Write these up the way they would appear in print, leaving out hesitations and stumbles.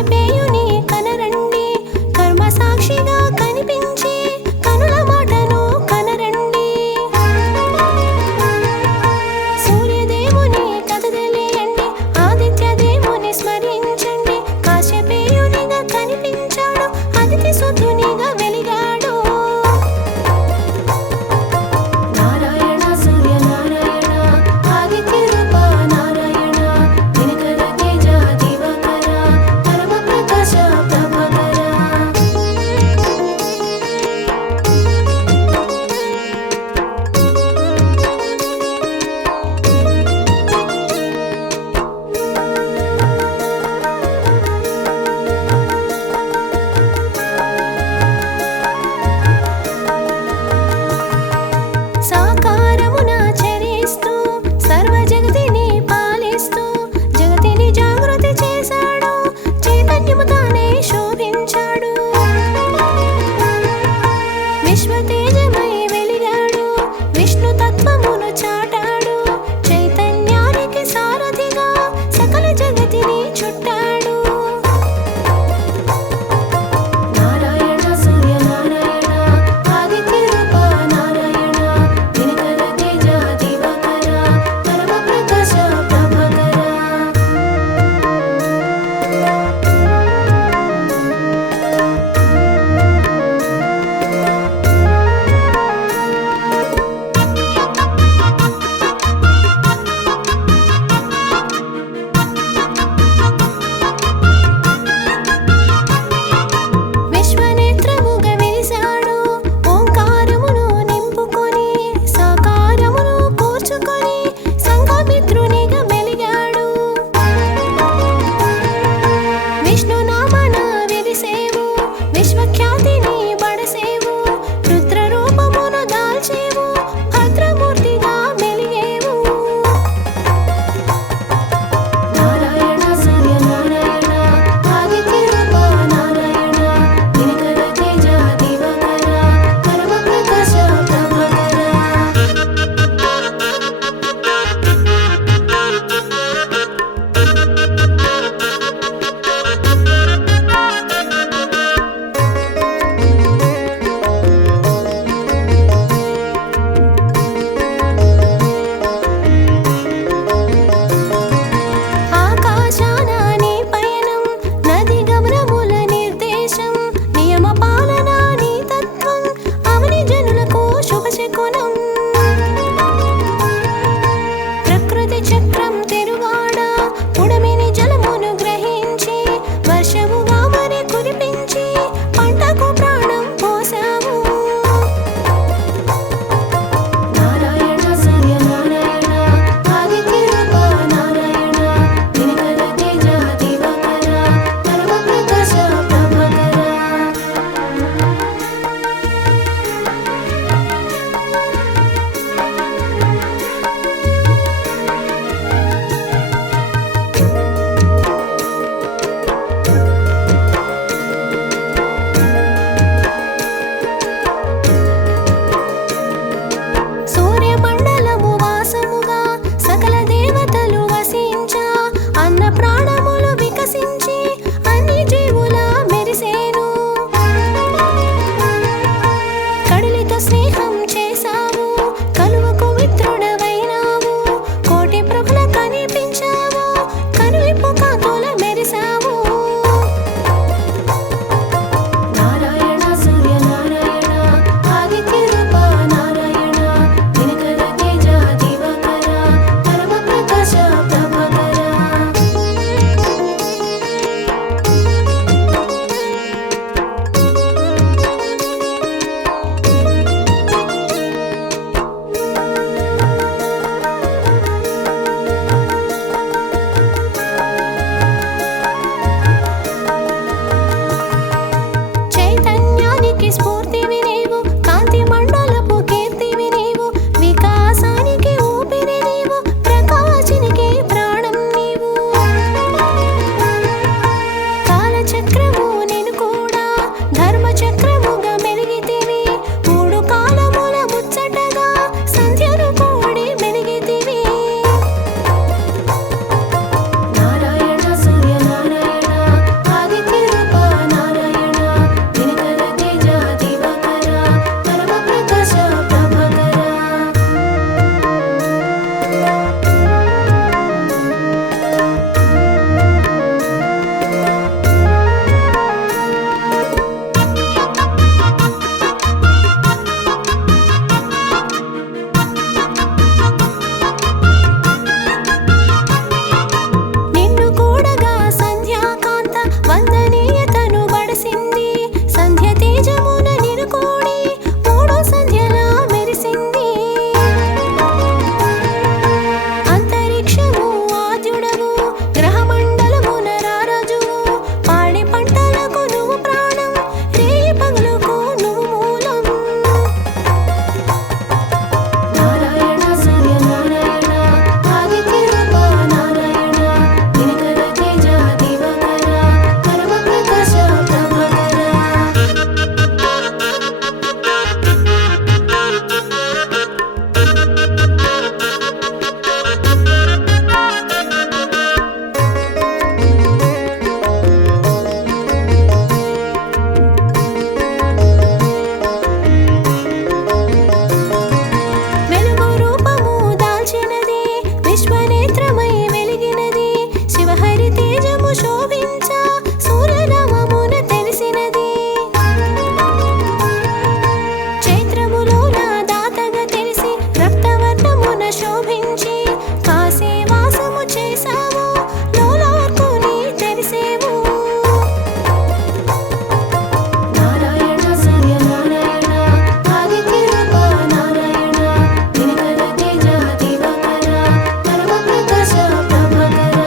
కాశ్యపేయుని కనరండి, కర్మ సాక్షిగా కనిపించి కనుల మాటను కనరండి. సూర్యదేవుని కథ తెలియండి, ఆదిత్య దేవుని స్మరించండి. కాశ్యపేయునిగా కనిపించాడు, అతిథి సుతునిగా వెలిగాడు. నారాయణ సూర్య నారాయణ, ఆదిత్య రూప నారాయణ, దినకర తేజ దివాకర, పరమ ప్రకాశ ప్రభాకర. సాకారమున చరిస్తూ సర్వ జగతిని పాలిస్తూ జగతిని జాగృతి చేశాడు, చైతన్యము తానే శోభించాడు. విశ్వతేజమై వెలిగాడు, విష్ణు తత్వమును చాటాడు, చైతన్యానికి సారథిగా సకల జగతిని చుట్టాడు. నారాయణ సూర్య నారాయణ, ఆదిత్య రూప నారాయణ, దినకర తేజ దివాకర, పరమ ప్రకాశ ప్రభాకర. వెలసింది సంధ్య తేజమున నిను కోడి మూడో సంధ్యలా మెరిసింది అంతరిక్షము ఆద్యుడవు గ్రహమండలమున రారాజువు పాడి పంటలకు నువ్వు ప్రాణం రేయి పగలుకు నువ్వు మూలం నారాయణ సూర్య నారాయణ ఆదిత్య రూప నారాయణ దినకర తేజ దివాకర పరమ ప్రకాశ ప్రభాకర వెలుగు రూపము దాల్చినది విశ్వనేత్రమై వెలిగినది శివహరి తేజము శోభించ సూర్యనామమున తెలిసినది చైత్రములోన దాతగా తెలిసి రక్తవర్ణమున శోభించి కాశీ వాసము చేసావు లోలార్కుని తెరిసేవు నారాయణ సూర్య నారాయణ ఆదిత్య రూప నారాయణ దినకర తేజ దివాకర పరమ ప్రకాశ ప్రభాకర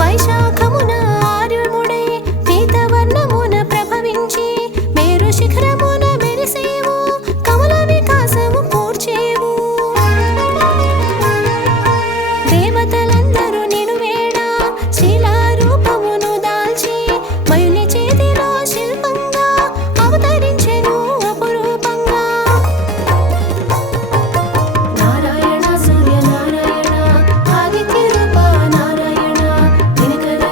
వైశాఖమున ఆర్యముడై పీతవర్ణమున ప్రభవించి మేరు శిఖరమున మెరిసేవు కమల వికాసము కూర్చేవు దేవతలందరూ నిను వేడ శిలారూపమును దాల్చి మయుని చేతిలో శిల్పంగా అవతరించెను అపురూపంగా నారాయణ సూర్య నారాయణ ఆదిత్య రూప నారాయణ దినకర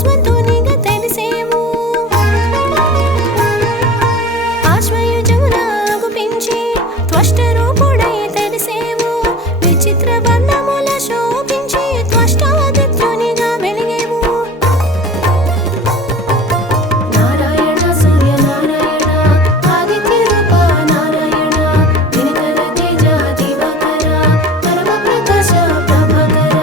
భాస్వంతునిగా తెలిసేవు ఆశ్వయుజమున గుపించి త్వష్ట రూపుడై తెలిసేవు విచిత్ర వర్ణముల శోభించి త్వష్టాదిత్యునిగా వెలిగేవు నారాయణ సూర్య నారాయణ ఆదిత్య రూప నారాయణ దినకర తేజ దివాకర పరమ ప్రకాశ ప్రభాకర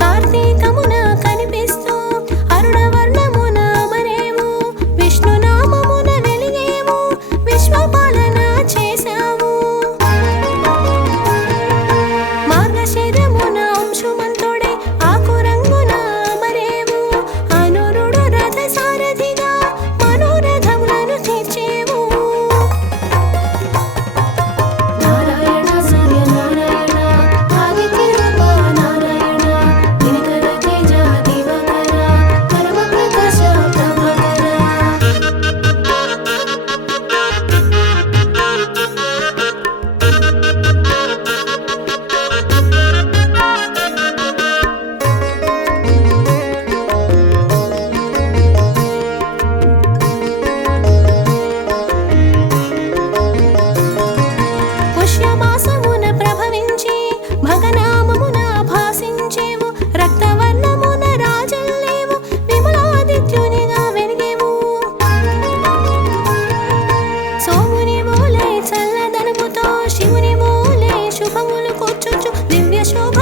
కార్తీకమున కనిపిస్తూ అరుణవర్ణమున మరేవు విష్ణునామమున వెలిగేవు విశ్వపాలన చేశావు మార్గశిరమున అంశుమంతుడై ఆకురంగున మరేవు అనురుడు రథ సారథిగా మనోరథములను తీర్చేవు నారాయణ సూర్య నారాయణ ఆదిత్య రూప నారాయణ దినకర తేజ దివాకర పరమ ప్రకాశ ప్రభాకర పుష్యమాసమున ప్రభవించి భగనామమున భాసించేవు రక్తవర్ణమున రాజల్లేవు విమలాదిత్యునిగా వెలిగేవు సోముని మూలే చల్లదనముతో శివుని మూలే శుభములు కూర్చుచు దివ్య శోభ